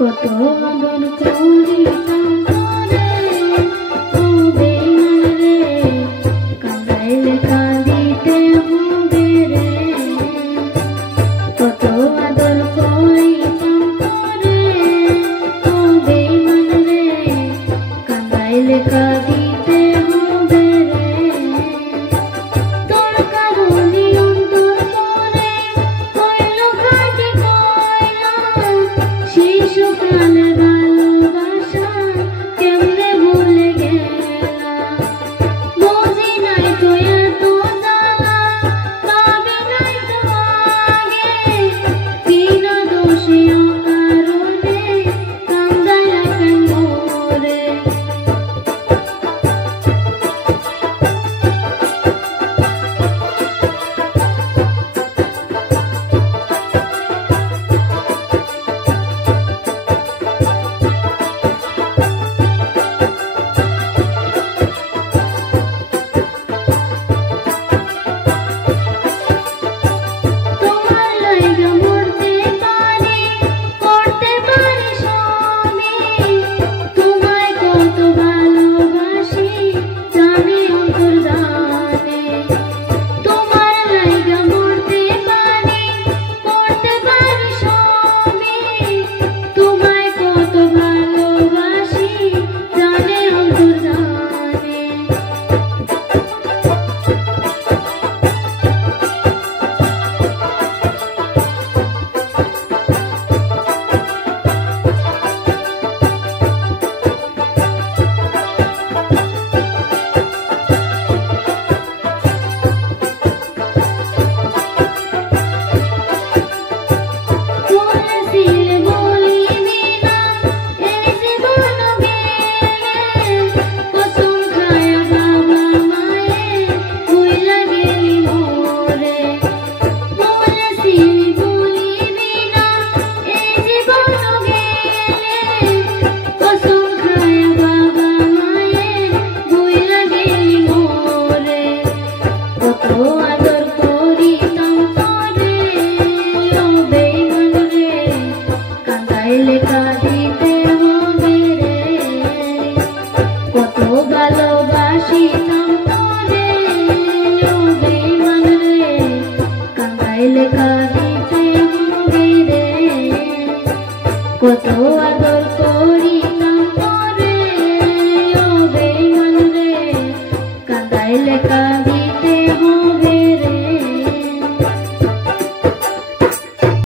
কত আদর করিতাম তোরে ও বেঈমান রে, কাঁদাইলে কাঁদিতে হবে রে। কত আদর করিতাম তোরে ও বেঈমান রে, কাঁদাইলে কাঁদিতে হবে রে। তোর কারণে অন্তর মনে হইল খাঁটি কয়লা, শিশুকালে ভালোবাসা কেমনে ভুলে গেলা। বুঝি নাই তো এত জ্বালা, ভাবি নাই তো আগে, বিনা দোষে অকারণে কান্দাইলা কেন রে। ভালোবাসিতাম তোরে ও বেঈমান রে, কাঁদাইলে কাঁদিতে হবে রে। কত